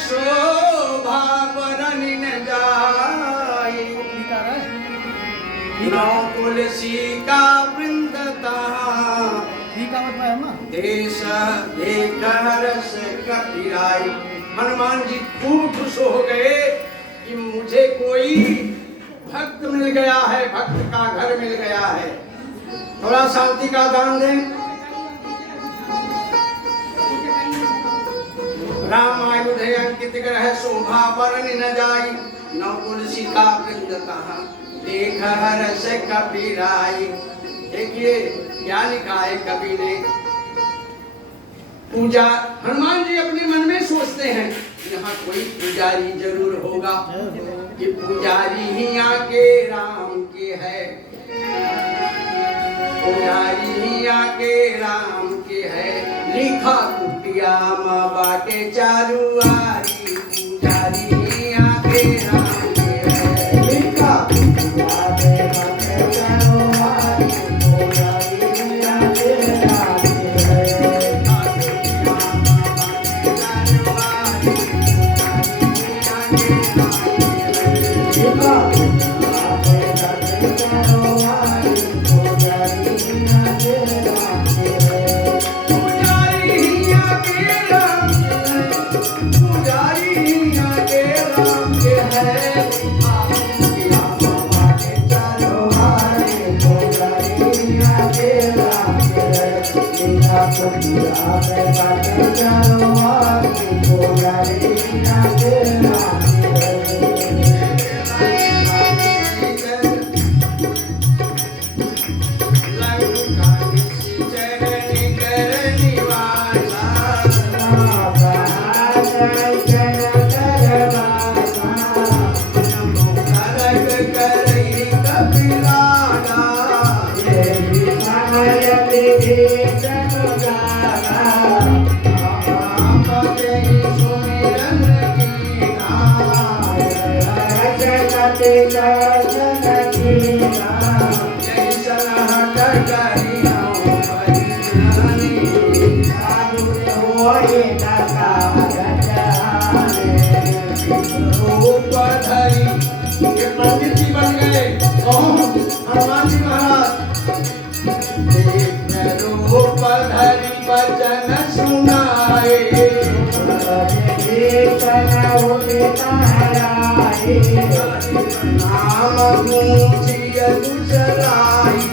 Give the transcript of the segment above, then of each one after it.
शोभा बरनि न जाई। नौ तुलसी का वृंद देश देख हर्ष कपिराई। हनुमान जी खूब खुश हो गए कि मुझे कोई भक्त मिल गया है, भक्त का घर मिल गया है। थोड़ा शांति का दान दें। राम आयुधे अंकित ग्रह शोभा बरनि न जाई। नौ तुलसी का वृंद कहा देख हर्ष कपिराई। देखिए क्या लिखा है कवि ने। पूजा, हनुमान जी अपने मन में सोचते हैं यहाँ कोई पुजारी जरूर होगा, कि पुजारी ही आके राम के है, पुजारी ही आके राम के है। लिखा कुटिया माँ बाटे चारुआरी, पुजारी ही आके राम के है। लिखा कुटिया में बाटे चारुआरी, पुजारी ही आके राम के है। पंडित जी बन गए कौन? हनुमान जी महाराज। रूप धरि वचन सुनाए, नाम पूछिय दुसराई।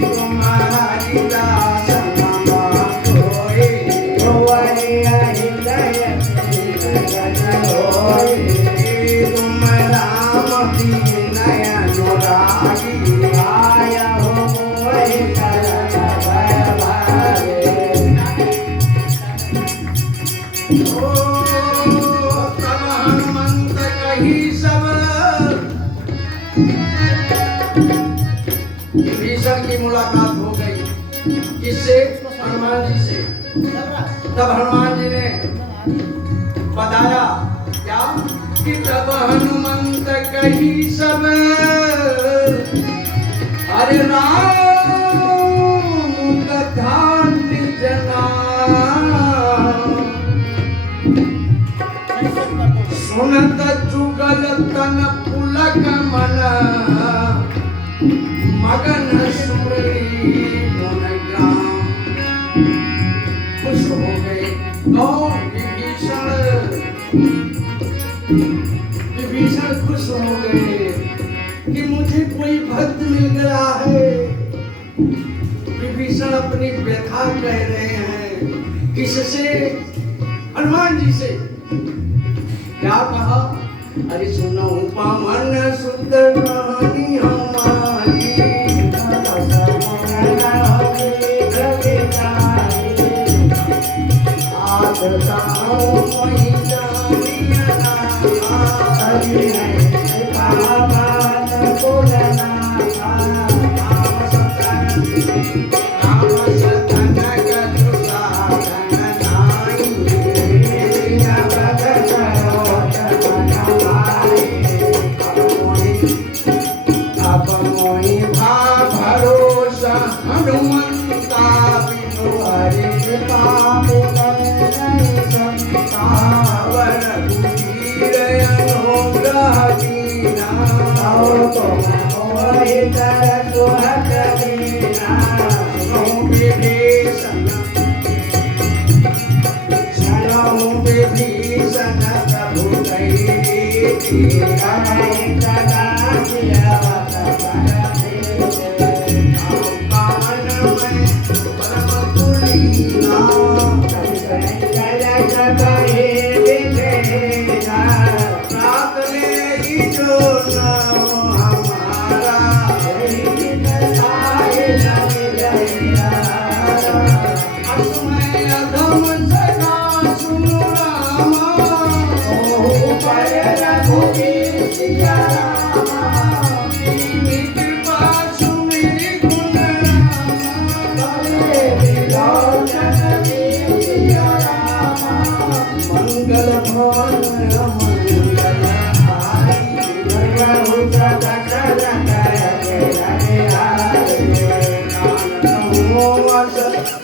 तुम्हारी दास तुम राम की नयन रागी। आया हो तब हनुमंत कही सब। विभीषण की मुलाकात हो गई किससे? हनुमान जी से। तब हनुमान जी ने बताया क्या कि तब हनुमंत कही सब। अरे राम कथा निज नाम, सुनत जुगल तन पुलक मन। मगन सुमरी गुण ग्राम। खुश हो गए कौन? विभीषण खुश हो गए कि मुझे कोई भक्त मिल गया है। विभीषण अपनी व्यथा कह रहे हैं किससे? हनुमान जी से। क्या कहा? अरे सुनो पवन सुत रानी हमारी, भरोसा हनुमंता बिनु हरि कृपा मिले नहीं संता वर कुटीर अनुग्रह कीना तुम मोहि कर सुहत दीना विभीषण विभीषण प्रभु कई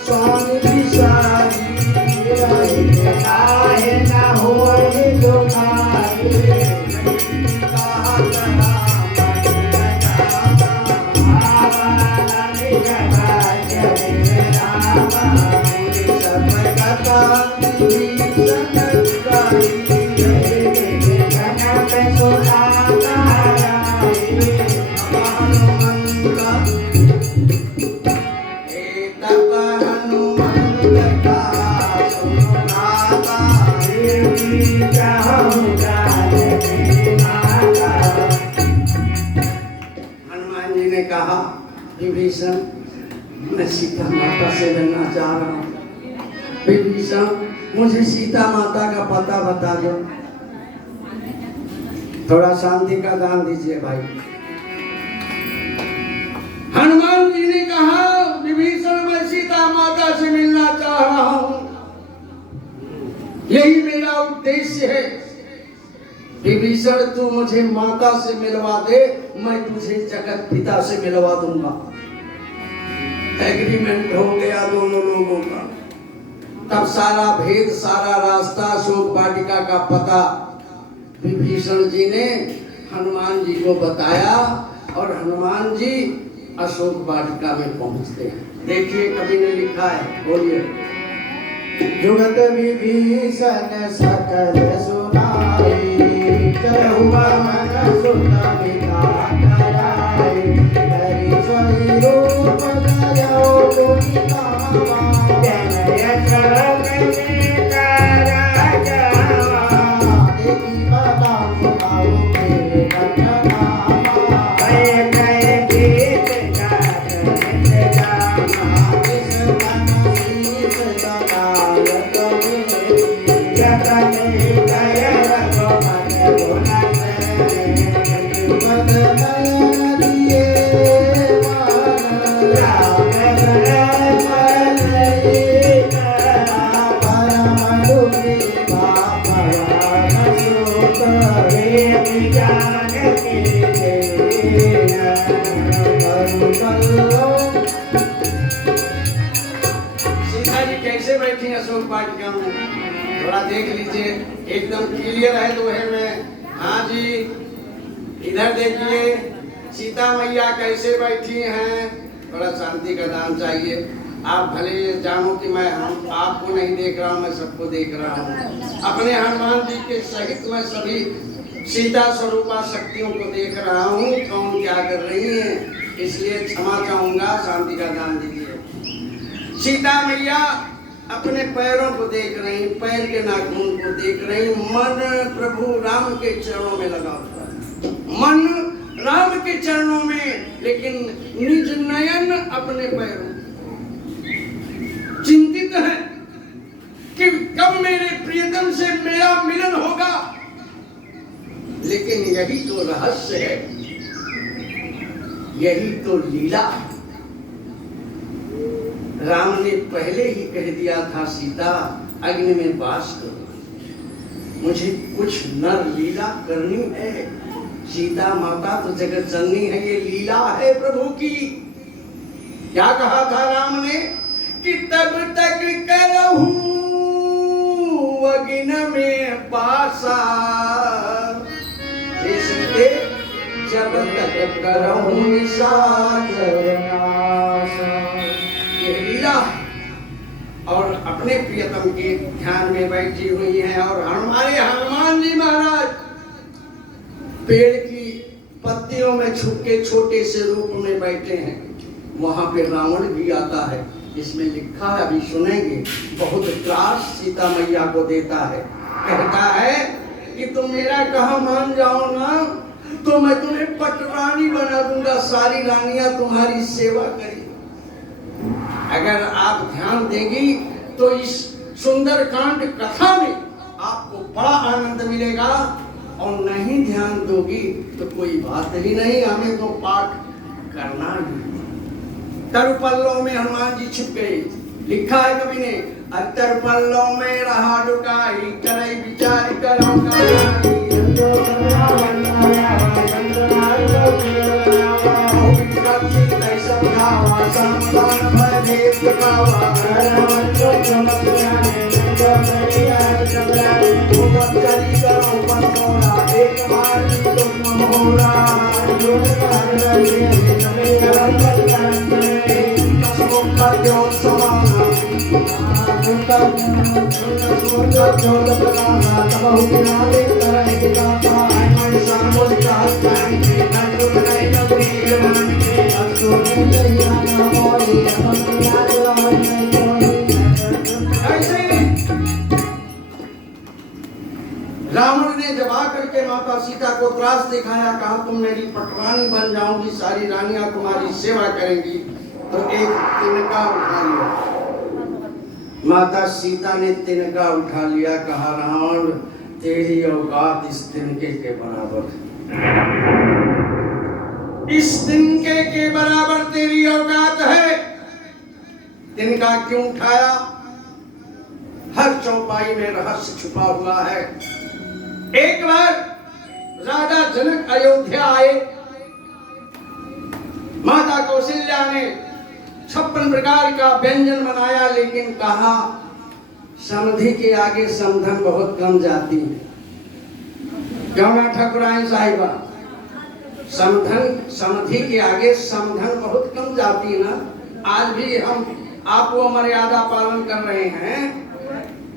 स्वामी विसारी काहे न होई दुखाई हनुमान जी ने कहा विभीषण मैं सीता माता से मिलना चाह रहा हूँ। विभीषण मुझे सीता माता का पता बता दो। थोड़ा शांति का दान दीजिए भाई। हनुमान जी ने कहा विभीषण मैं सीता माता से मिलना चाह रहा हूँ, यही मेरा उद्देश्य है। विभीषण तू मुझे माता से मिलवा दे, मैं तुझे जगत पिता से मिलवा दूंगा। एग्रीमेंट हो गया दोनों लोगों का। तब सारा भेद, सारा रास्ता, अशोक वाटिका का पता विभीषण जी ने हनुमान जी को बताया और हनुमान जी अशोक वाटिका में पहुंचते हैं। देखिए कवि ने लिखा है, बोलिए। जुगत विभीषण सकल सुनाई चहु मन सुत पिता कराई हरि सोई रूप धरौ गुणी गावा जय शरण में राजावा देखी बदाम आओ मेरे रखनावा भय भय गीत गात जामा इस मन शीस लगाल कभी जगत गय रघुपत गुण मद नयन दिए मान राम मन परम दुखी बापवान सुख रे विज्ञान के सीता जी कैसे बैठी अशोक वाटिका में, थोड़ा देख लीजिए। एकदम क्लियर है दोहे में। हाँ जी, इधर देखिए सीता मैया कैसे बैठी हैं। थोड़ा शांति का दान चाहिए। आप भले जानो कि मैं आपको नहीं देख रहा हूँ, मैं सबको देख रहा हूँ। अपने हनुमान जी के सहित मैं सभी सीता स्वरूपा शक्तियों को देख रहा हूँ, कौन क्या कर रही हैं। इसलिए क्षमा चाहूंगा, शांति का दान दीजिए। सीता मैया अपने पैरों को देख रही, पैर के नाखून को देख रही। मन प्रभु राम के चरणों में लगा हुआ है, मन राम के चरणों में, लेकिन निज नयन अपने पैरों। चिंतित है कि कब मेरे प्रियतम से मेरा मिलन होगा। लेकिन यही तो रहस्य है, यही तो लीला है। राम ने पहले ही कह दिया था सीता अग्नि में वास करो, मुझे कुछ नर लीला करनी है। सीता माता तो जगत जननी है, ये लीला है प्रभु की। क्या कहा था राम ने कि तब तक दीन में पासा। हे सीते जब तक करहूं निशाचर नासा। ये लीला है और अपने प्रियतम के ध्यान में बैठी हुई है। और हमारे हनुमान जी महाराज पेड़ की पत्तियों में छुप के छोटे से रूप में बैठे हैं। वहां पे रावण भी आता है। इसमें लिखा है, अभी सुनेंगे, बहुत त्रास सीता मैया को देता है। कहता है कि तुम मेरा कहा मान जाओ ना तो मैं तुम्हें पटरानी बना दूंगा, सारी रानियां तुम्हारी सेवा करें। अगर आप ध्यान देंगी तो इस सुंदरकांड कथा में आपको बड़ा आनंद मिलेगा, और नहीं ध्यान दोगी तो कोई बात ही नहीं, हमें तो पाठ करना ही। तरुपल्लों में हनुमान जी छिप गए। लिखा है कवि ने, तरुपल्लों में रहा लुकाई, करई विचार करो रावण ने जब आकर के माता सीता को त्रास दिखाया, कहा तुम मेरी पटरानी बन जाऊंगी, सारी रानियां तुम्हारी सेवा करेंगी, तो एक तिनका उठा लिया। माता सीता ने तिनका उठा लिया। कहा रावण तेरी औकात इस तिनके के बराबर, इस तिनके के बराबर तेरी औकात है। तिनका क्यों उठाया? हर चौपाई में रहस्य छुपा हुआ है। एक बार राजा जनक अयोध्या आए। माता कौशल्या ने 56 प्रकार का व्यंजन बनाया, लेकिन कहा समधि के आगे समधन बहुत कम जाती है। क्यों ना ठाकुराइन साहिबा, समधि के आगे समधन बहुत कम जाती है ना। आज भी हम आपको मर्यादा पालन कर रहे हैं।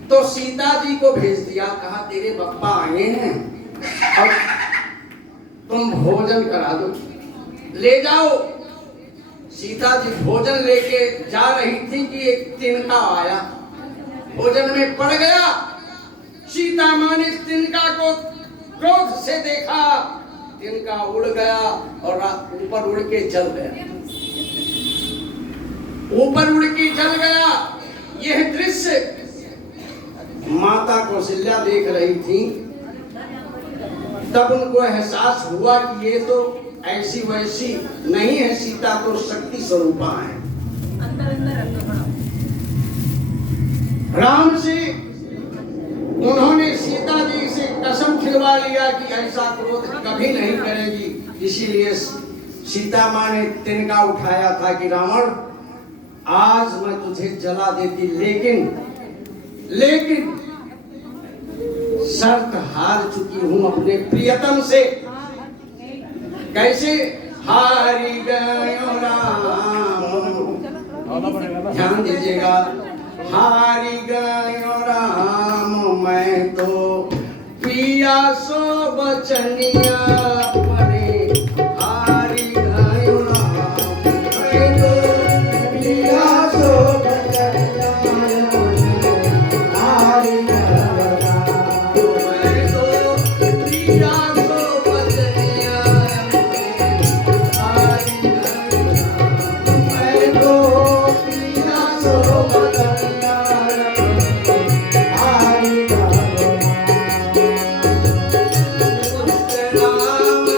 तो सीता जी को भेज दिया, कहा तेरे बप्पा आए हैं और तुम भोजन करा दो, ले जाओ। सीता जी भोजन लेके जा रही थी कि एक तिनका आया, भोजन में पड़ गया। सीता माँ ने तिनका को क्रोध से देखा, तिनका उड़ गया और ऊपर उड़ के चल गया, ऊपर उड़ के चल गया। यह दृश्य माता कौशल्या देख रही थी। तब उनको एहसास हुआ कि ये तो ऐसी वैसी नहीं है, सीता तो शक्ति स्वरूपा है। राम से उन्होंने सीता जी से कसम खिलवा लिया कि ऐसा क्रोध कभी नहीं करेगी। इसीलिए सीता माँ ने तिनका उठाया था कि रावण आज मैं तुझे जला देती, लेकिन शर्त हार चुकी हूं अपने प्रियतम से। कैसे? हारी गयो राम, ध्यान दीजिएगा, हारी गयो राम मैं तो पिया सो बचनिया परे। हारी गयो राम मैं तो पिया सो बचनिया परे। हारी गयो राम मैं तो पिया सो बचनिया परे। हारी गयो राम मैं तो पिया सो बचनिया परे। हारी गयो राम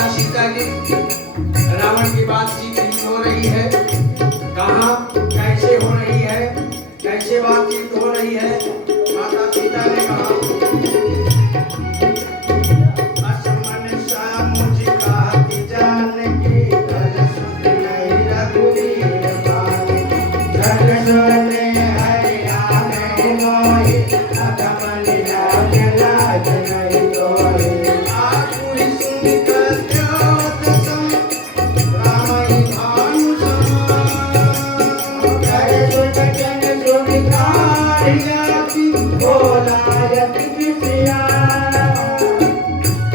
माता सीता की रावण की बातचीत हो रही है। कहाँ कैसे हो रही है, कैसे बातचीत हो रही है। माता सीता ने कहा असमन सा मुझ कहती जानकी धन सुख नहीं रघुवीर पाए। धन सुने हरिया नहीं मोहि अधमन लाज लाज नहीं तोहि। आकुल सुन कर ज्योत सम रामहि भानु समान। धन सुन जन सुन कारियाति बोलायति किसिया।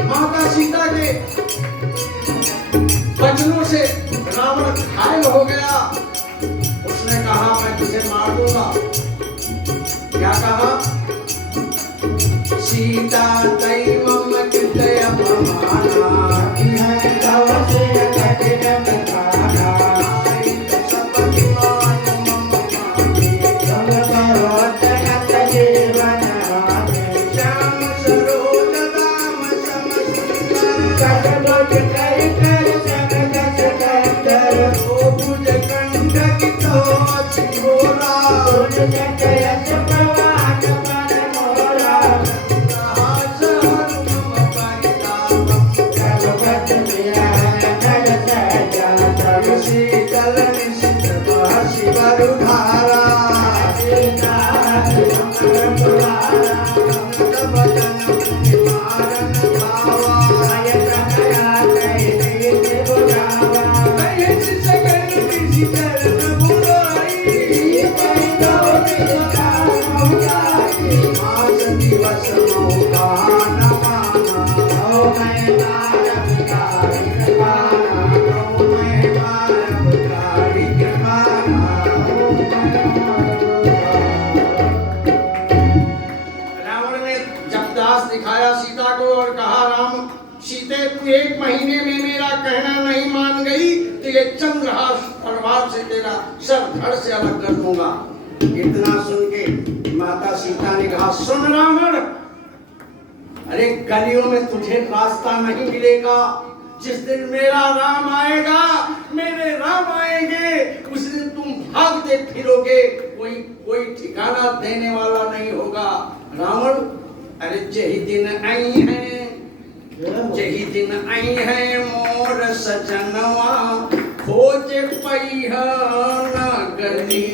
माता सीता के वचनों से रावण घायल हो गया। उसने कहा मैं तुझे मार दूंगा। क्या कहा? सीता तई मम कृतय अपमाना है तव से कठिन बखाना। सपति मान मम मानी संग करोतनत जीवन हानि। श्याम सरोज दाम सम सुंदर कटलोच कर कर संग दस कंकर। ओ भुज कंठ तो छिभोरा सुन जयस प्रवाह मन मोरा। हास हनुम परितापम रघुपति बिरान सहज शीतल निशित बहसि वरुधारा। भजन मारन भावा दिवस मौकान माना। मैं मारब तारिक माना। मैं मारब तारिक माना। रावण ने जब दास दिखाया सीता को और कहा राम सीते तू 1 महीने में मेरा कहना नहीं मान गई तो ये चंद्रहास तलवार से तेरा सर धड़ से अलग कर दूंगा। इतना सुन के माता सीता ने कहा सुन रावण, अरे गलियों में तुझे रास्ता नहीं मिलेगा। जिस दिन मेरा राम आएगा, मेरे राम आएंगे, उस दिन तुम भागते फिरोगे, कोई ठिकाना देने वाला नहीं होगा। रावण अरे जही दिन आई है, जही दिन आई है मोर सजनवा खोज पई न गली।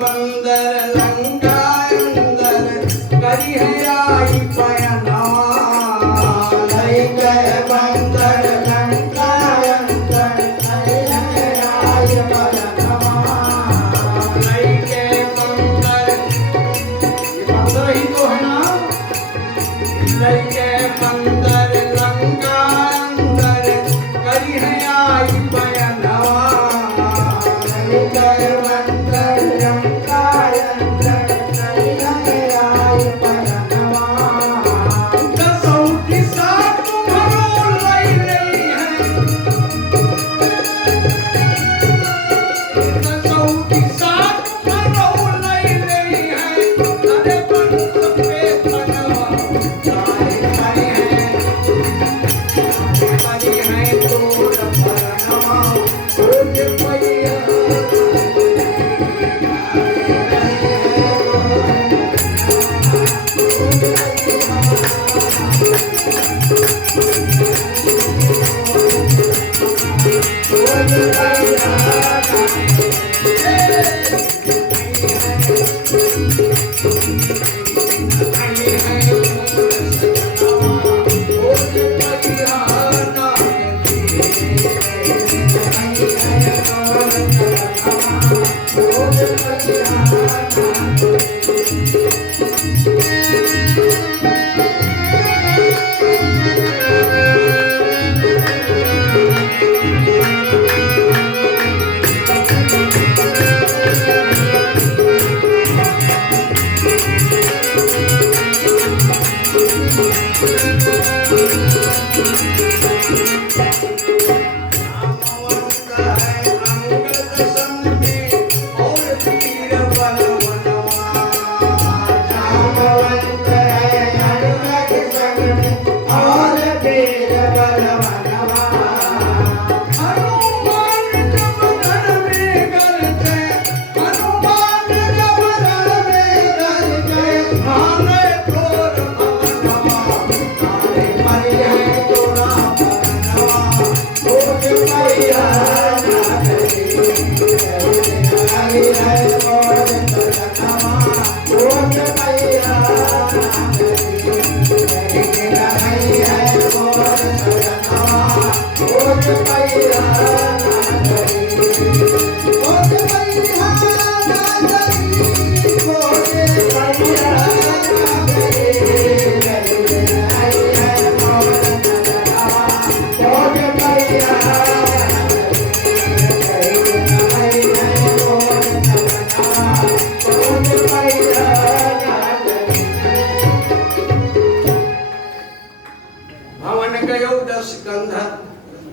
मंत्र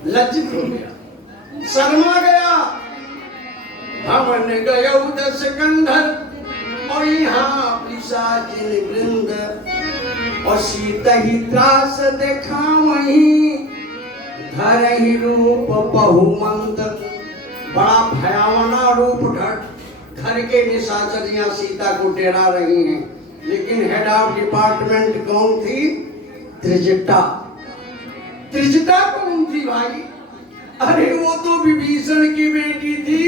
लज्जित हो गया, शर्मा गया। भवन गयो दस कंधर और यहाँ पिशाचिन वृंद और सीता ही त्रास देखा वहीं घर ही रूप बहुमंत। बड़ा भयावना रूप ढट घर के निशाचरियां सीता को डेरा रही हैं। लेकिन हेड ऑफ डिपार्टमेंट कौन थी? त्रिजटा। त्रिजटा कौन थी भाई? अरे वो तो विभीषण की बेटी थी।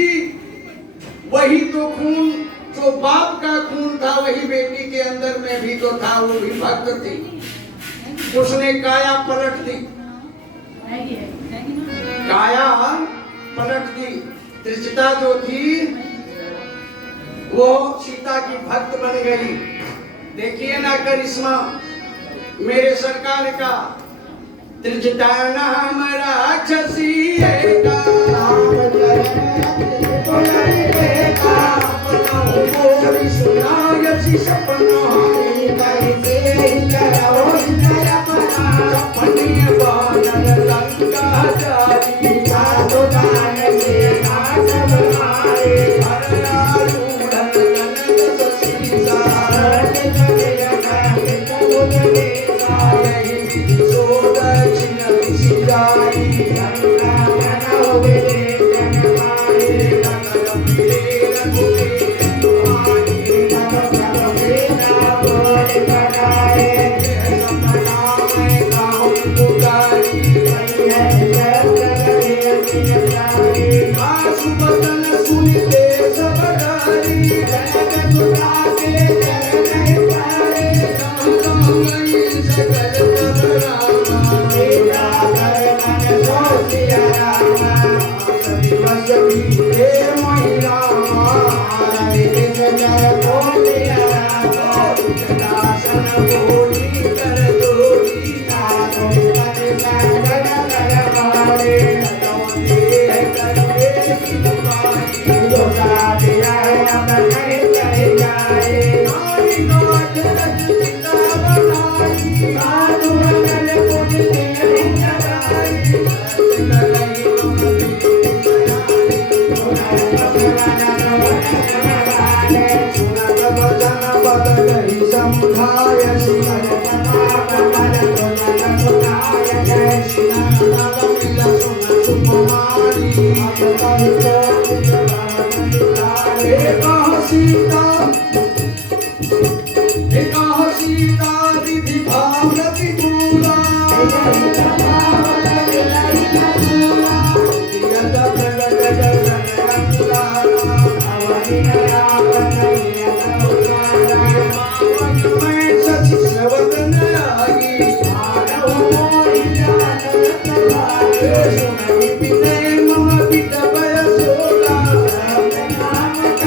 वही तो खून, जो बाप का खून था वही बेटी के अंदर में भी तो था। वो भी भक्त थी। उसने काया पलट दी, काया पलट दी। त्रिजटा जो थी वो सीता की भक्त बन गई। देखिए ना करिश्मा मेरे सरकार का। त्रिजटा नाम राक्षसी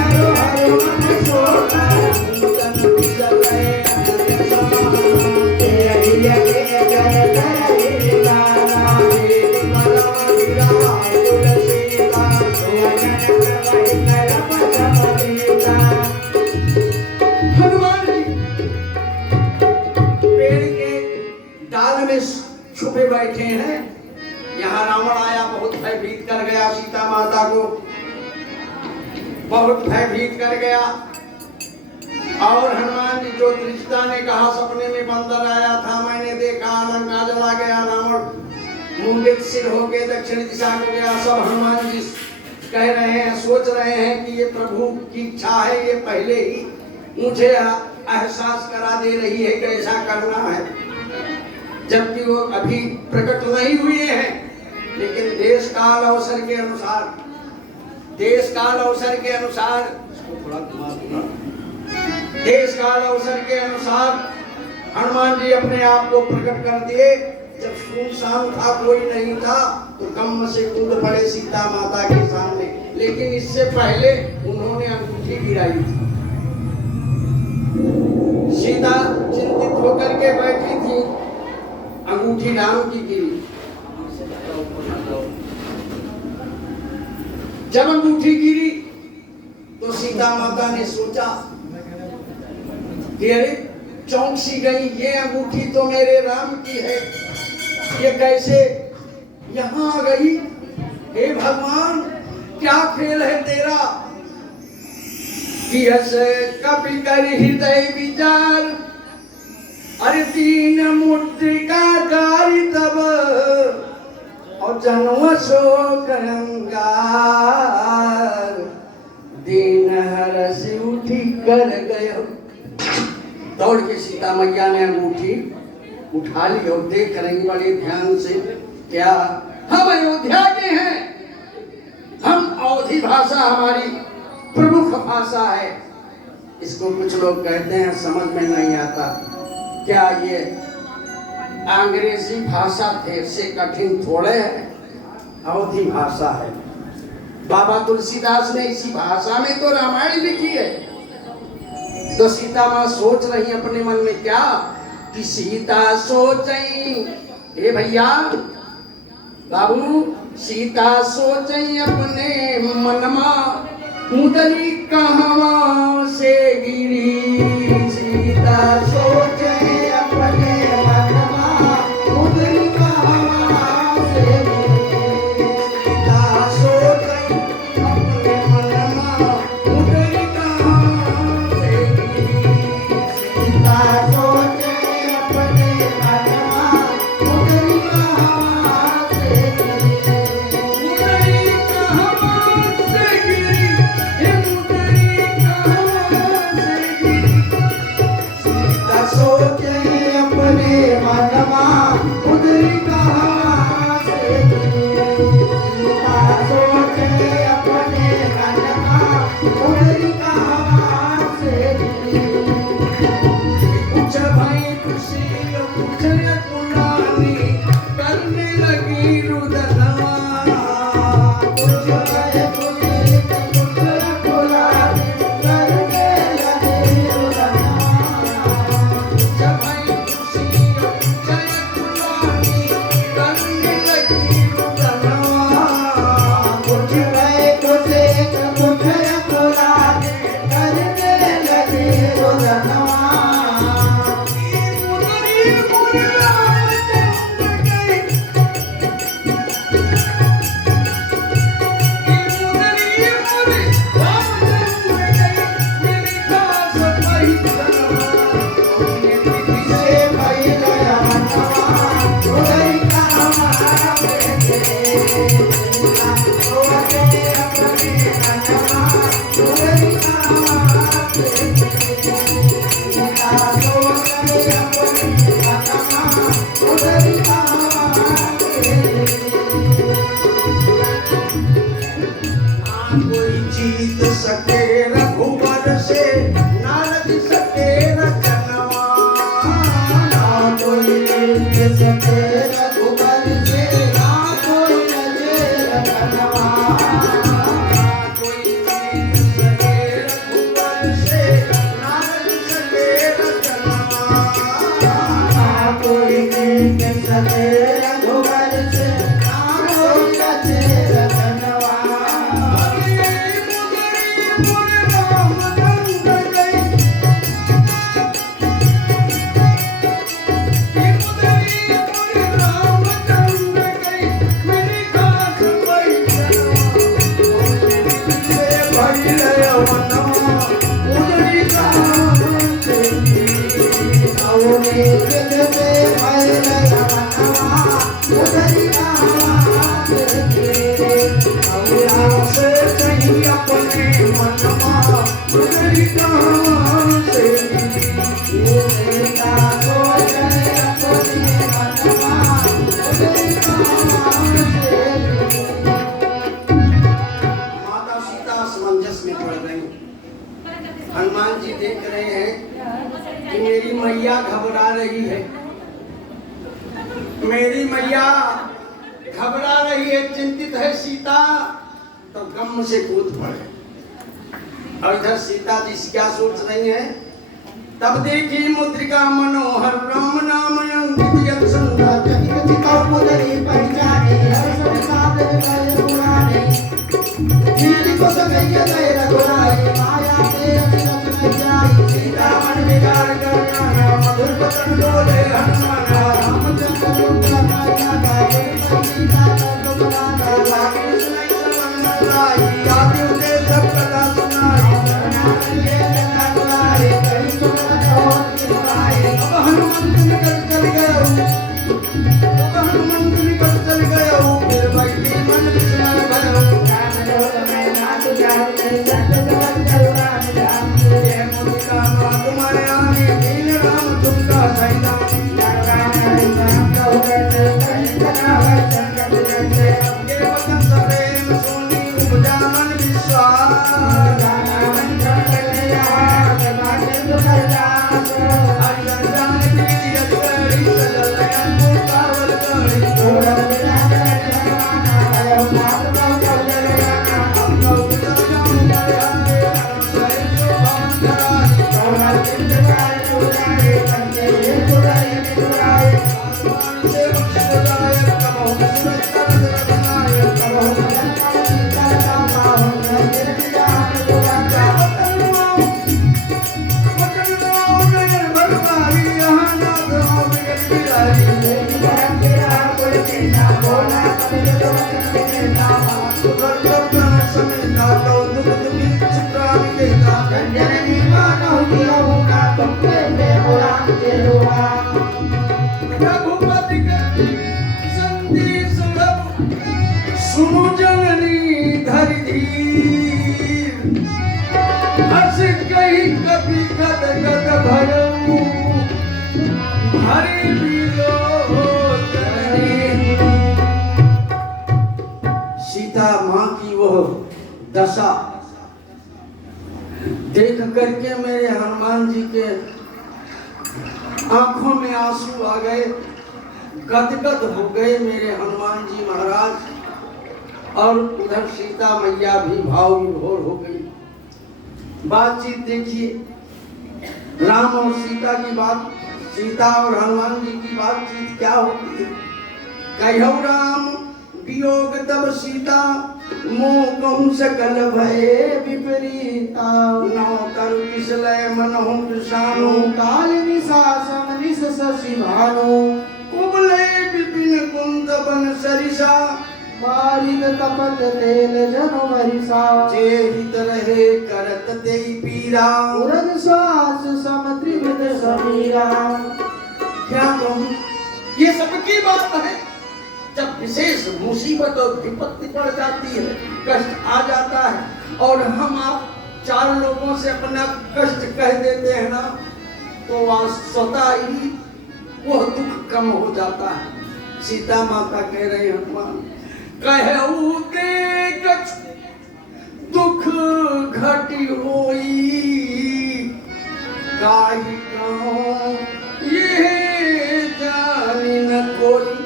Karo और हनुमान जी जो त्रिजटा ने कहा सपने में बंदर आया था, मैंने देखा लंका जला गया, रावण मुंडित सिर हो गए, दक्षिण दिशा को गया। सब हनुमान जी कह रहे हैं, सोच रहे हैं कि ये प्रभु की इच्छा है, ये पहले ही मुझे एहसास करा दे रही है कि ऐसा करना है, जबकि वो अभी प्रकट नहीं हुए हैं। लेकिन देश काल अवसर के अनुसार, देश काल अवसर के अनुसार, देश काल अवसर के अनुसार हनुमान जी अपने आप को प्रकट कर दिए। जब सुनसान था, कोई नहीं था, तो कम से कूद पड़े सीता माता के सामने। लेकिन इससे पहले उन्होंने अंगूठी गिराई थी। सीता चिंतित होकर के बैठी थी, अंगूठी राम की गिरी। जब अंगूठी गिरी तो सीता माता ने सोचा कि अरे चौंक सी गई, ये अंगूठी तो मेरे राम की है, ये कैसे यहाँ आ गई? हे भगवान, क्या खेल है तेरा कि ऐसे कभी कर हृदय विचार। अरे तीन मुद्रिका कारी तब और जन्म शोक अंगार, दीन हरस उठी कर गयो। दौड़ के सीता मैया ने अंगूठी उठा ली और देख रही बड़े ध्यान से, क्या हम अयोध्या के हैं, हम अवधी भाषा हमारी प्रमुख भाषा है। इसको कुछ लोग कहते हैं समझ में नहीं आता, क्या ये अंग्रेजी भाषा थे से कठिन थोड़े है, अवधी भाषा है। बाबा तुलसीदास ने इसी भाषा में तो रामायण लिखी है। तो सीता माँ सोच रही अपने मन में क्या कि सीता सोचई, ए भैया बाबू, सीता सोचई अपने मनमा मुदरी कहवा से गिरी। सीता सोचई अपने मनमा मुदरी कहवा से गिरी। सीता सोचई अपने मनमा मुदरी कहवा से गिरी। सीता सोचई अपने मनमा मुदरी कहवा से गिरी। मुदरी कहवा से गिरी, हे मुदरी गुजरी कहाँ से ये सीता सोचे अपने मनमा गुजरी कहाँ से। माता सीता असमंजस में पड़ गई। हनुमान जी देख रहे हैं कि मेरी मैया घबरा रही है, मेरी मैया घबरा रही है, चिंतित है सीता। तो गम से कूद पड़े। और इधर सीता जी क्या सोच रही हैं? तब देखी मुद्रिका मनोहर राम नाम अंकित यत संध्या जगत चितौ मुदरी पहचाने हर संसार जय पुराने नीति को सकैया जय रघुराई माया के अतिरथ न जाई। सीता मन विचार कर जाना मधुर वचन बोले हनुमान रामचंद्र रुद्र माया का सीता का दुखदाता लागे सुनाई सब मन लाई आदि उदय सब कथा सुनाई। नाम ले लगा दुआरे कई सुमत हो किनारे। अब हनुमंत निकट चल गया, अब हनुमंत निकट चल गया, फिर बैठी मन विस्मय भयो। राम जोत में नाथ जाने संत जगत करुणा निधान तुझे मुद्रिका मात मायानी दीन राम तुमका सैनानी। राम कहो करते कहीं कथा वचन कबू करते ये वचन प्रेम सुनी उपजा मन विश्वास। हरिजन जान प्रीति अजगरी सजल नयन पुरकावल गणी। रघुपति के संदेश सुनु जननी धरि धीर। हस कही कपि गद गद भरऊ हरि विलोचनी। सीता माँ की वह दशा देख करके मेरे हनुमान जी के आंखों में आंसू आ गए, गदगद हो गए मेरे हनुमान जी महाराज। और उधर सीता मैया भी भाव विभोर हो गई। बातचीत देखिए, राम और सीता की बात, सीता और हनुमान जी की बातचीत क्या होती है? कहो राम वियोग तब सीता मोह कहूँ सकल भय विपरीता। नौ कर किसलय मनहु कृषाणु काल निशासम निश शशि भानु कुबले विपिन कुंद बन सरिसा। बारिक तपत तेल जनु मरिसा जे हित रहे करत तेई पीरा। उरन श्वास सम त्रिविध समीरा। क्या कहूँ, ये सबकी बात है। जब विशेष मुसीबत और विपत्ति पड़ जाती है, कष्ट आ जाता है और हम आप चार लोगों से अपना कष्ट कह देते हैं ना, तो वह स्वतः ही वह दुख कम हो जाता है। सीता माता कह रहे हनुमान कहऊ ते कछ दुख घटी होई काहि कहूं ये जानी न कोई।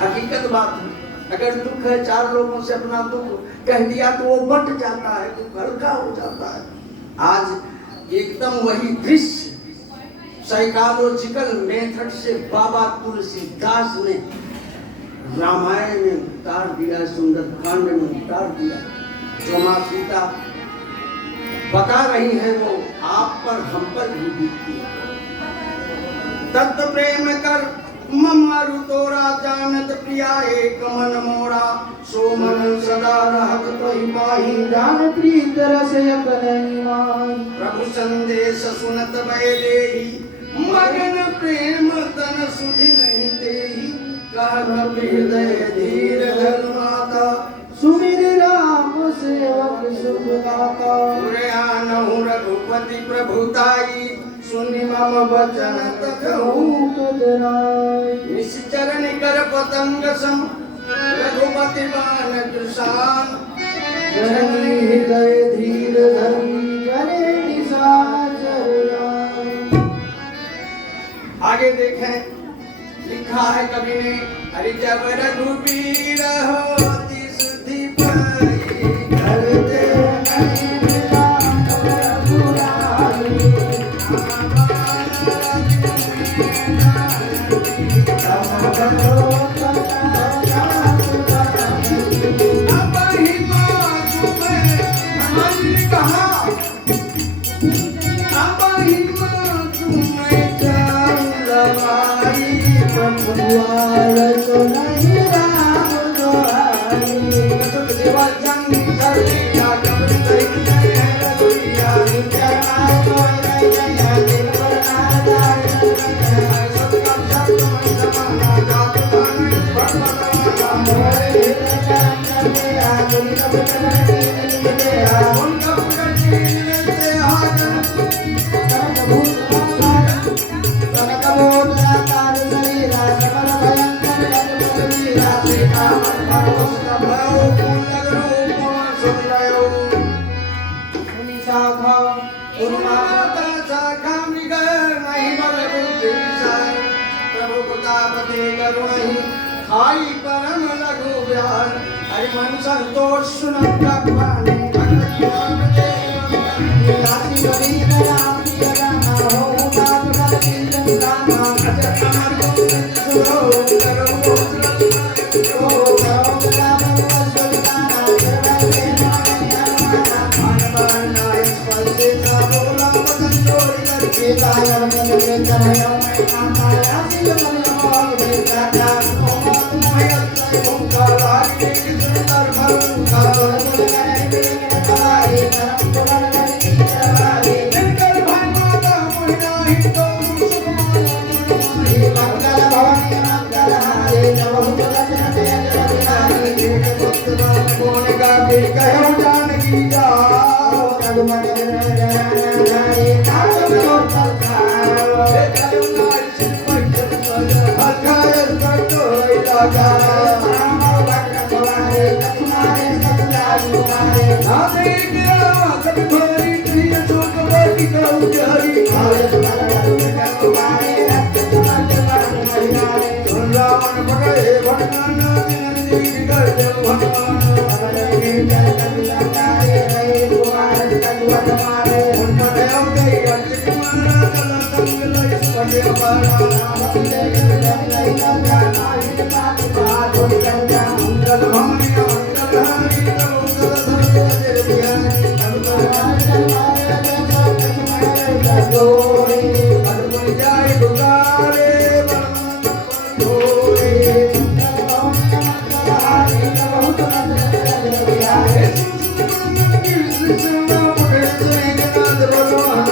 हकीकत बात है, अगर दुख है चार लोगों से अपना दुख कह दिया तो वो बट जाता है, दुख हल्का हो जाता है। आज एकदम वही दृश्य साइकोलॉजिकल मेथड से बाबा तुलसीदास ने रामायण में उतार दिया, सुंदरकांड में उतार दिया। जो माँ सीता बता रही है वो आप पर हम पर भी बीतती है। तत्व प्रेम कर ममरु तोरा जानत प्रिया एक मन मोरा। सो मन सदा रहत तोहि पाहि जान प्रीत रस यकनहि माहि। प्रभु संदेश सुनत भय देहि मगन प्रेम तन सुधि नहीं देहि। कहत हृदय धीर धर माता सुमिर राम सेवक शुभदाता पुरयानहु रघुपति प्रभुताई सुनि मम वचन तकहु कदराय निश्चर निकर पतंग सम रघुपति बाण कृशान जननी हृदय धीर धरी जने निशाचर जाय। आगे देखें लिखा है कवि ने हरि जब रघुबीर होती सुधि पाई करते नहीं विलाप रघुराई तब करो कथा जात बनाई। अब ही माँ तुम्हें हमने कहा अब ही माँ तुम्हें जान लवाई द्वार तो नहीं राम द्वारी देवा जंग कर लिया जब नहीं है रघुरिया जय तो जय दिन पर नादार सब का सब मन समाना जात धन भगवता मोरे चरण चले आगुन कब चरण दे आगुन उनका प्रगति लेते हागन कनक भूत कनक मोदरा कार शरीरा सकल भयंकर रघुपति वीरा सीता मन भरो भयो फूल लगरू पवन सुत लयो मुनि शाखा उन्माता शाखा मृग नहीं बल बुद्धि विशाल प्रभु प्रतापते करुणहि खाई परम लघु व्याल हरि मन संतोष सुनत पानी भगवत नाम देव राशि गरीब राम की रामा हो नाम राशि रामा अजर अमर गोविंद सुनो करो ओ करो राम सुल्ताना जय जय हनुमाना हनुमान नायक स्पर्शे का बोला बदन जोड़ी करके सीताय मन के चरणों में माता राशि मन मोह बेटा मोह अत्य ओंकार आगे सुंदर भरू करो करे कलाई करम पुरन की चरवारी निकल भाई माता मोहिना हितो सुकुमार मंगल भवनी मंगल हारे नव जगत तेज बिहारी कौन का भी कहो जानकी जाओ रघुमत हरे नाम तो तलकारो करुणा सिर पर चल हर पर तो लगा राम भक्त तुम्हारे तुम्हारे सतलारी तुम्हारे आवे गिरा कभी भरी प्रिय शोक बड़ी कहूँ हरि भारत भगवान तुम्हारे रक्त तुम्हारे वर्ण महिलारे सुन रावण पकड़े भटकाना दिन बिगड़ जब भगवान भगवान के जल कपिला तारे रहे कुमार कलुआ तुम्हारे उन पर अब गई अटक मारा कला संग लई पड़े पारा राम जय जय जय गंगा नारी पाप बाधो गंगा मंगल भवनी मंगल हरि तब उदर धर बिहारी भगवान तुम्हारे जय तुम्हारे गोरे हर जाय दुगारे बलवंत ढोरे बहुत नजर बिहारे कृष्ण पकड़े नाथ भगवान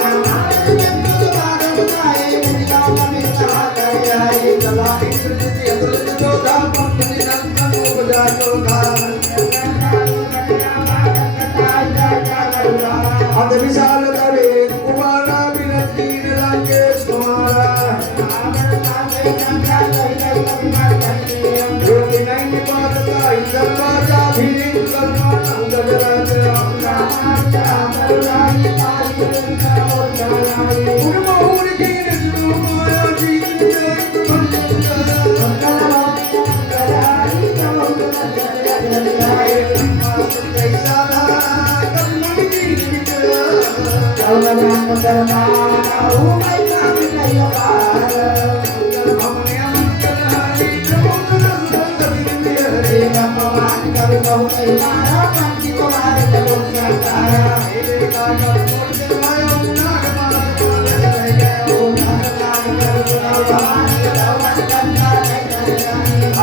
कला इंद्रजित अतुलित जोधा पंख निरंतर उपजा जोधा अध विशाल करे कुमारा विरति राकेश कुमारा योगी नहीं पादता दरवाजा भी कर्मा गजराज उर्महुर की निजनु माया जीत जय कैसा कमल की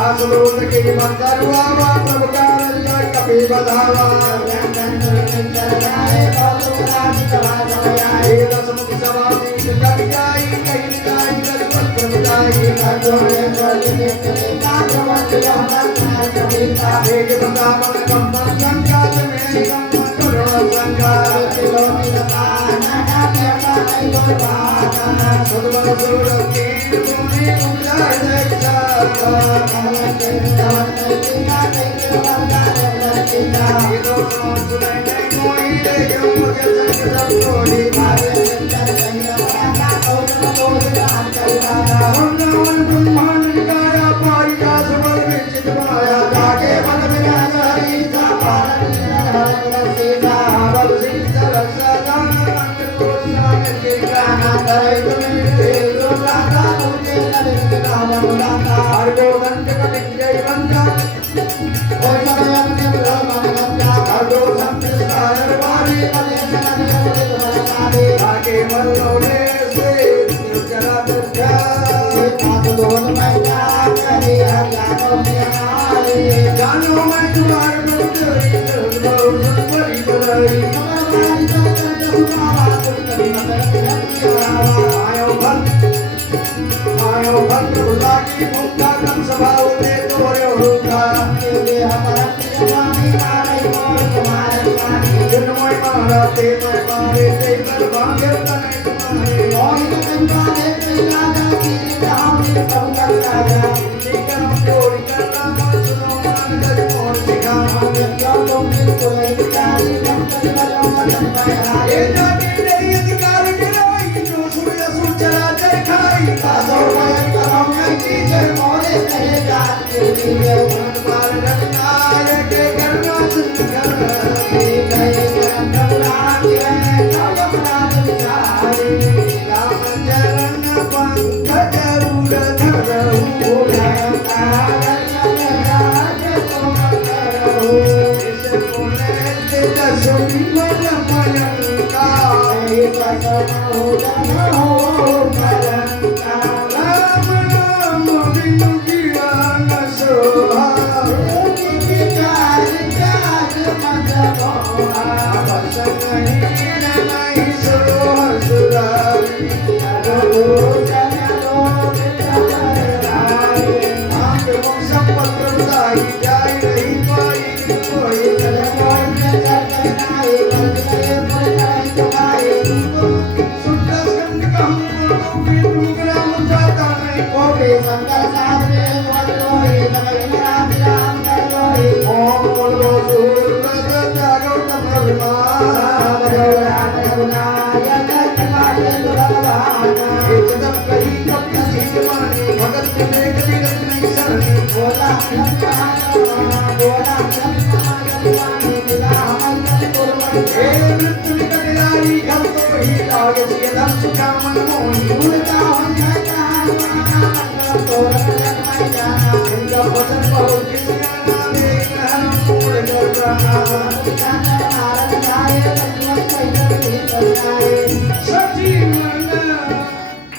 आसलोक के मंदरवा प्रभु का रंग कपि बधावा दसमुख सवासी कर जाई कहीं जाई कर प्रभु जाई एक वृंदावन कंपन संकाल में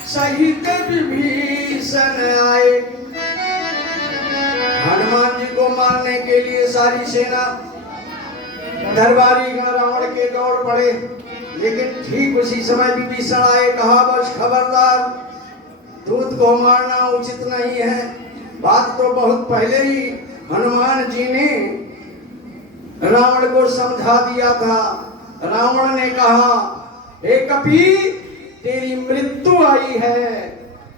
सहित विभीषण आए। हनुमान जी को मारने के लिए सारी सेना दरबारी रावण के दौड़ पड़े, लेकिन ठीक उसी समय विभीषण आए। कहा बस खबरदार, दूत को मारना उचित नहीं है। बात तो बहुत पहले ही हनुमान जी ने रावण को समझा दिया था। रावण ने कहा, हे कपी, तेरी मृत्यु आई है।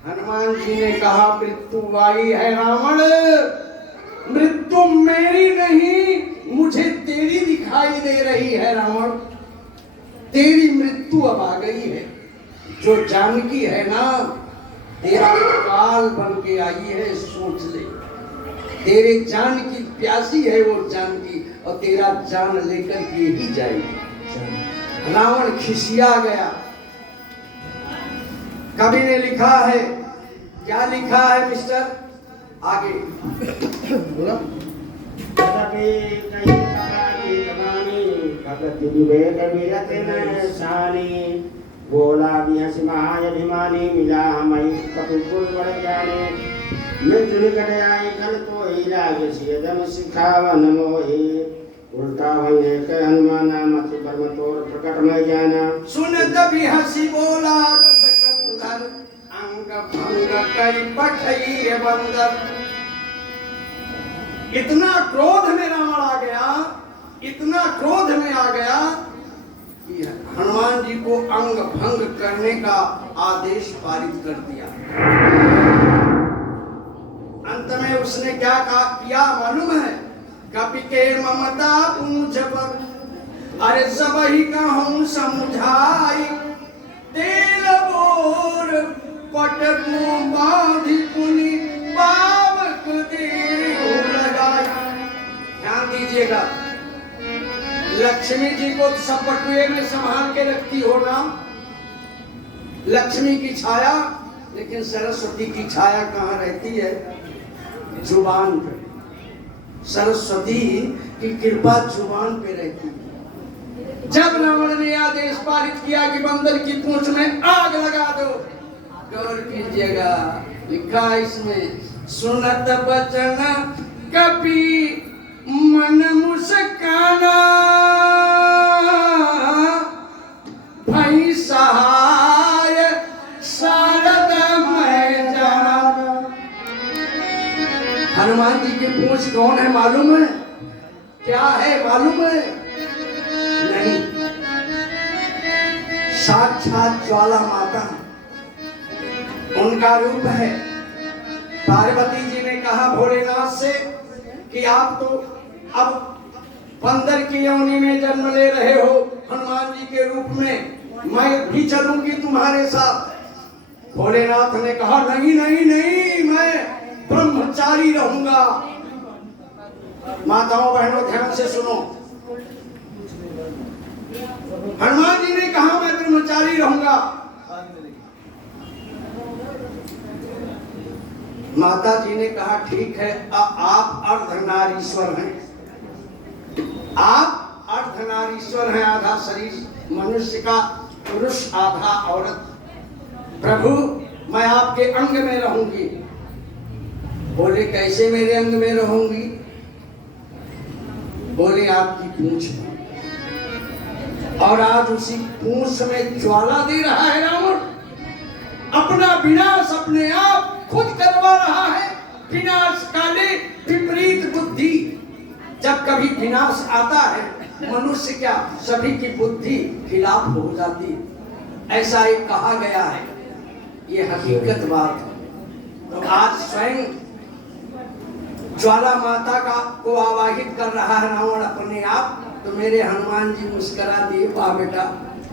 हनुमान जी ने कहा, मृत्यु आई है रावण, मृत्यु मेरी नहीं, मुझे तेरी दिखाई दे रही है रावण। तेरी मृत्यु अब आ गई है। जो जानकी है ना, तेरा काल बन के आई है, सोच ले। तेरे जान की प्यासी है वो जानकी, और तेरा जान लेकर के ही जाएगी। रावण खिसिया गया। कवि ने लिखा है, क्या लिखा है मिस्टर? आगे बोलो। बोला बिहस महायभिमानी, मिला हमारी कपिकुल बढ़ जाने। मृत्यु निकट आई कल तो ही लागे सियदम सिखावन मोहि। उल्टा भंगे कह हनुमाना, मत कर्म तोर प्रकट में जाना। सुनत बिहसी बोला दशकंधर, अंग भंग करि पठइए बंदर। इतना क्रोध में रावण आ गया इतना क्रोध में आ गया कि हनुमान जी को अंग भंग करने का आदेश पारित कर दिया। अंत में उसने क्या किया मालूम है? कपि के ममता पूंछ पर अरे सब ही कहूं समझाई, तेल बोर पटकू बांधी पुनि पावक देहु लगाई। ध्यान दीजिएगा, लक्ष्मी जी को सब पटुए में संभाल के रखती हो ना, लक्ष्मी की छाया, लेकिन सरस्वती की छाया कहाँ रहती है? जुबान पे। सरस्वती की कृपा जुबान पे रहती है। जब रावण ने आदेश पारित किया कि बंदर की पूंछ में आग लगा दो, गौर कीजिएगा, लिखा इसमें, सुनत बचन कपि मन मुस्काना, भई सहाय शारद मैं जाना। हनुमान जी की पूंछ कौन है मालूम है? क्या है मालूम है? नहीं, साक्षात ज्वाला माता उनका रूप है। पार्वती जी ने कहा भोलेनाथ से कि आप तो अब बंदर की योनि में जन्म ले रहे हो हनुमान जी के रूप में, मैं भी चलूंगी तुम्हारे साथ। भोलेनाथ ने कहा नहीं नहीं नहीं, मैं ब्रह्मचारी रहूंगा। माताओं बहनों ध्यान से सुनो, हनुमान जी ने कहा मैं ब्रह्मचारी रहूंगा। माता जी ने कहा ठीक है, आप अर्धनारीश्वर हैं, आप अर्धनारीश्वर हैं, आधा शरीर मनुष्य का, पुरुष आधा औरत। प्रभु मैं आपके अंग में रहूंगी। बोले कैसे मेरे अंग में रहूंगी? बोले आपकी पूंछ में। और आज उसी पूंछ में ज्वाला दे रहा है रावण, अपना विनाश अपने आप खुद करवा रहा है। विनाश काले विपरीत बुद्धि। जब कभी विनाश आता है मनुष्य क्या सभी की बुद्धि खिलाफ हो जाती है, ऐसा एक कहा गया है, ये हकीकत बात है। तो आज स्वयं ज्वाला माता का को आवाहित कर रहा है रावण अपने आप। तो मेरे हनुमान जी मुस्कुरा दिए, वाह बेटा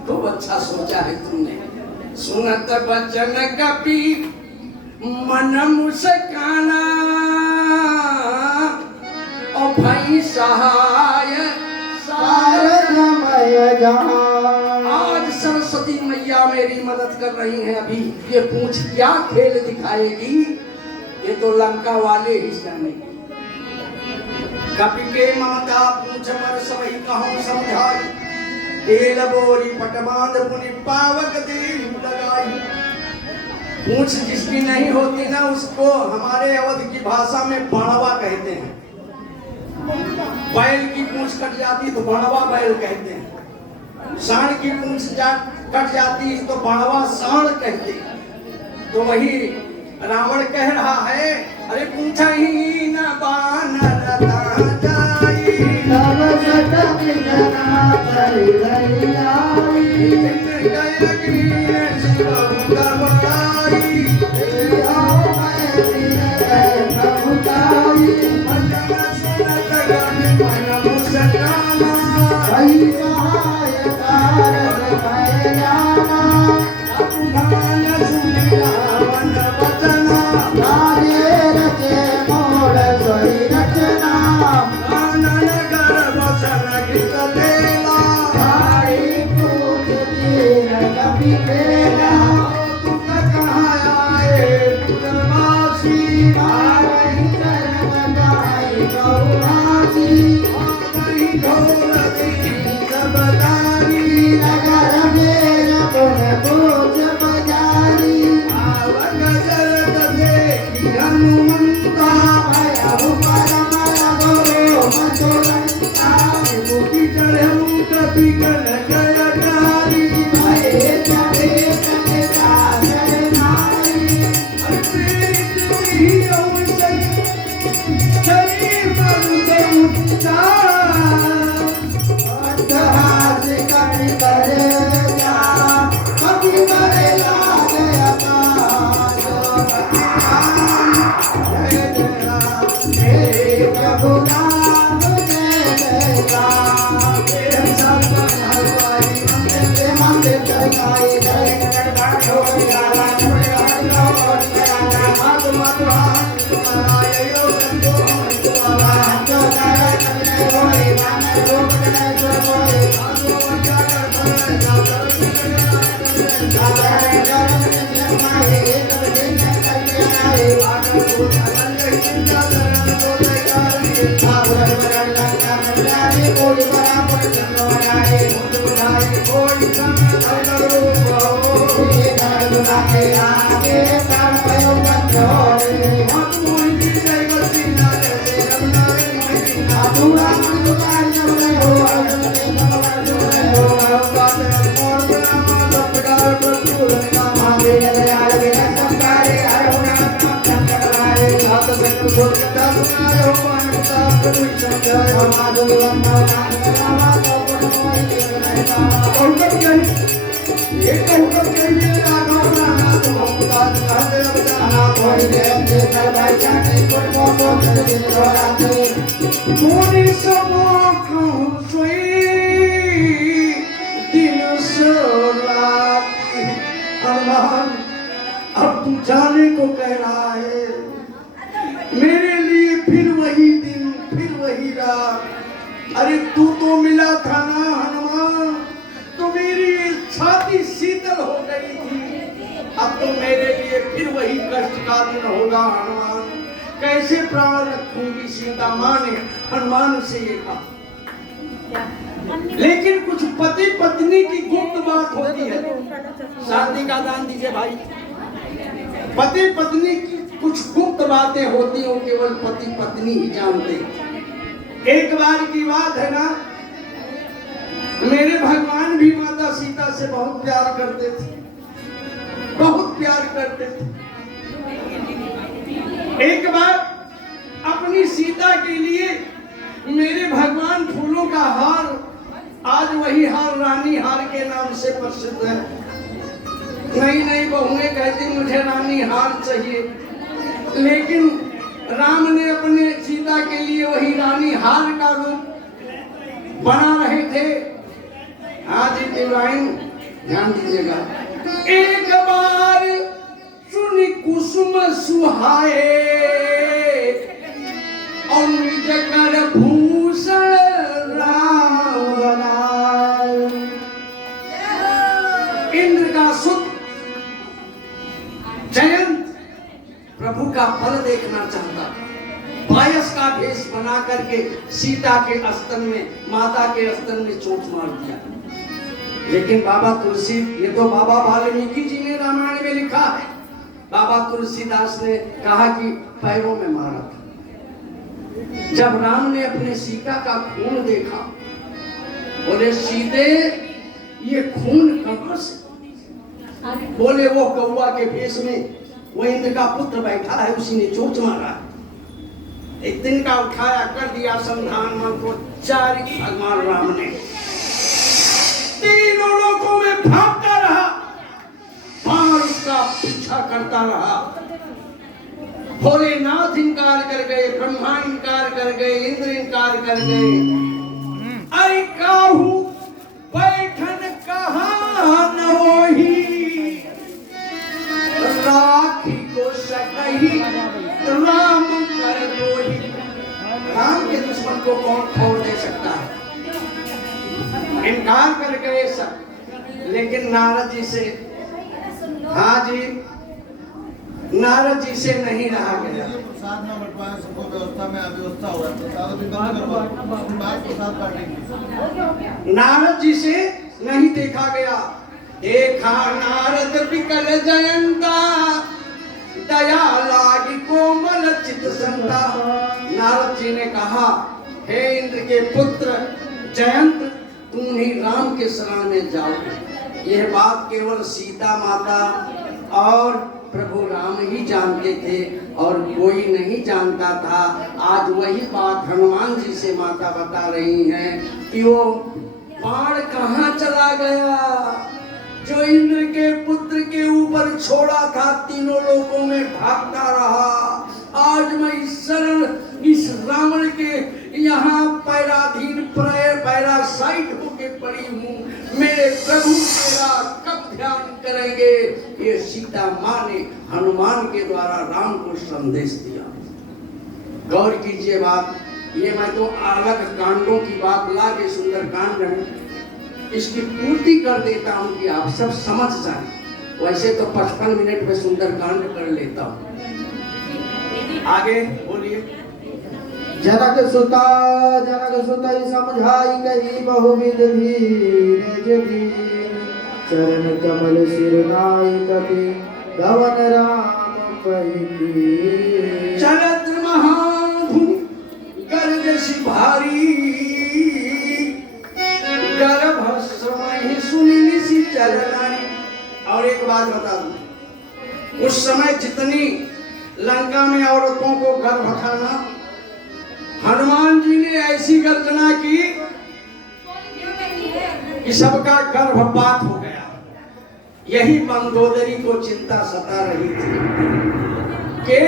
खूब अच्छा सोचा है तुमने। सुनत बचन कपि मन मुस्काना, और भाई सहाय शारद मैं जाना। आज सरस्वती मैया मेरी मदद कर रही हैं। अभी ये पूंछ क्या खेल दिखाएगी, ये तो लंका वाले ही जानेंगे। कपि के ममता पूंछ पर सबहि कहूं समझाई, तेल बोरी पटबांध पुनि पावक देहु लगाई। पूंछ जिसकी नहीं होती ना, उसको हमारे अवध की भाषा में बाणवा कहते हैं। बैल की पूंछ कट जाती तो बाणवा बैल कहते हैं। सांड की पूंछ कट जाती तो बाणवा सांड कहते हैं। तो वही रावण कह रहा है, अरे पूछा ही न बानर जाई, तब सटक जना कर गई आई, गया गिर शिव गवलाई, आओ मैं विनय प्रभुताई, भजन सुनत गण मन मुस्काना, भई सहाय शारद मैं जाना, अपुधान सुनि रावण वचना, राजे रचे मोर सोई रचना, कानन गर्भ सनगित लेला, भाई पूछ दीन कपि केला, तुम कहाँ आए पुरवासी, आरही चरण गाई गौरासी, आरही ढोल दी सब तारी, नगर में पुन पूज बजारी, आवक जरत देखी हनुमंता, भयहु परम रघुरो मथुरंता, मुखि चढ़ऊ कपि कन जयकारी, भये चढ़े तन सागर नारी, अप्रीत ही अवसर चली मरुद मुक्ता, अब तू जाने को कह रहा है, मेरे लिए फिर वही दिन फिर वही रात। अरे तू तो मिला था ना हनुमान, तो मेरी छाती शीतल हो गई थी। अब तो मेरे लिए फिर वही कष्ट का दिन होगा हनुमान। कैसे प्राण रखूंगी सीता माँ ने हनुमान से ये कहा। लेकिन कुछ पति पत्नी की गुप्त बात होती है। शांति का दान दीजिए भाई। पति पत्नी की कुछ गुप्त बातें होती हैं, केवल पति पत्नी ही जानते हैं। एक बार की बात है ना, मेरे भगवान भी माता सीता से बहुत प्यार करते थे, बहुत प्यार करते थे। एक बार अपनी सीता के लिए मेरे भगवान फूलों का हार, आज वही हार रानी हार के नाम से प्रसिद्ध है। नई नई बहुएं कहती मुझे रानी हार चाहिए, लेकिन राम ने अपने सीता के लिए वही रानी हार का रूप बना रहे थे। आज इब्राहिम ध्यान दीजिएगा। एक बार सुन कुसुम सुहाए और निज कर भूषण राम बनाए। इंद्र का सुत जयंत प्रभु का फल देखना चाहता, पायस का भेष बना करके सीता के स्तन में, माता के स्तन में चोट मार दिया। लेकिन बाबा तुलसी, ये तो बाबा वाल्मीकि जी ने रामायण में लिखा है, बाबा तुलसीदास ने कहा कि पैरों में मारा था। जब राम ने अपने सीता का खून देखा, बोले सीते ये खून कहां से? बोले वो कौवा के भेष में वो इंद्र का पुत्र बैठा है, उसी ने चोट मारा। एक दिन का उठाया, कर दिया संधान, मन को जारी भगवान राम ने। तीनों लोगों में भागता रहा, बाण उसका पीछा करता रहा। भोलेनाथ इनकार कर गए, ब्रह्मा इनकार कर गए, इंद्र इनकार कर गए। अरे काहू बैठन कहाँ न होही, राखी को सकही राम कर दोही। राम के दुश्मन को कौन छोड़ दे सकता है? इनकार कर गए सब। लेकिन नारद जी से, हाँ जी, नारद जी से नहीं रहा गया। प्रसाद में बंटवाएं, सबको व्यवस्था में अव्यवस्था हो रहा है, प्रसाद अभी बंद करवाओ, बाद प्रसाद बांटेंगे। नारद जी से नहीं देखा गया। देखा नारद विकल जयंता, दया लागी कोमल चित संता। नारद जी ने कहा, हे इंद्र के पुत्र जयंत, तुम ही राम के शरण में जाओ। यह बात केवल सीता माता और प्रभु राम ही जानते थे और कोई नहीं जानता था। आज वही बात हनुमान जी से माता बता रही हैं कि वो बाण कहाँ चला गया जो इंद्र के पुत्र के ऊपर छोड़ा था, तीनों लोगों में भागता रहा। आज मैं इस रावण के यहाँ पैराधीन पैरासाइट होके पड़ी हूँ। मेरे प्रभु मेरा कब ध्यान करेंगे। ये सीता माँ ने हनुमान के द्वारा राम को संदेश दिया। गौर कीजिए बात, ये मैं तो अलग कांडों की बात ला के सुंदर कांड है, इसकी पूर्ति कर देता हूँ कि आप सब समझ जाएं। वैसे तो 55 मिनट में सुंदर कांड कर लेता हूँ। आगे बोलिए। जनक सुता समझाई कही बहुविध धीरज दीन, चरण कमल सिर नाई कपि गवन राम पैकी। चलत महाधुनि गर्जसि भारी, गर्भ समय सुनि निशि चरनाई। और एक बात बता दूं, उस समय जितनी लंका में औरतों को गर्भ था ना, हनुमान जी ने ऐसी गर्जना की कि सबका गर्भपात हो गया। यही मंदोदरी को चिंता सता रही थी कि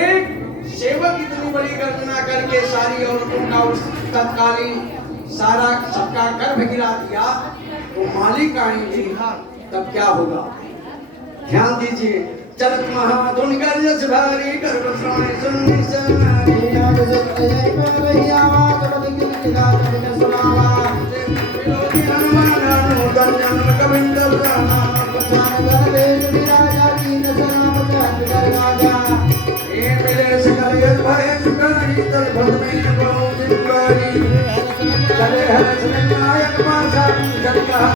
सेवक इतनी बड़ी गर्जना करके सारी औरतों का उस तत्कालीन सारा सबका गर्भ गिरा दिया, तो मालिक आएंगे तब क्या होगा। ध्यान दीजिए। चरत महाधुनि गर्जस भारी, गर्भ श्रवण सुनि समारी। विलोकी हनुमान अनुदन जन्म कविंद पुराणा। ये मिले सकल यश भय सुखारी, तल भद में बहु दिन बारी। चले हर्ष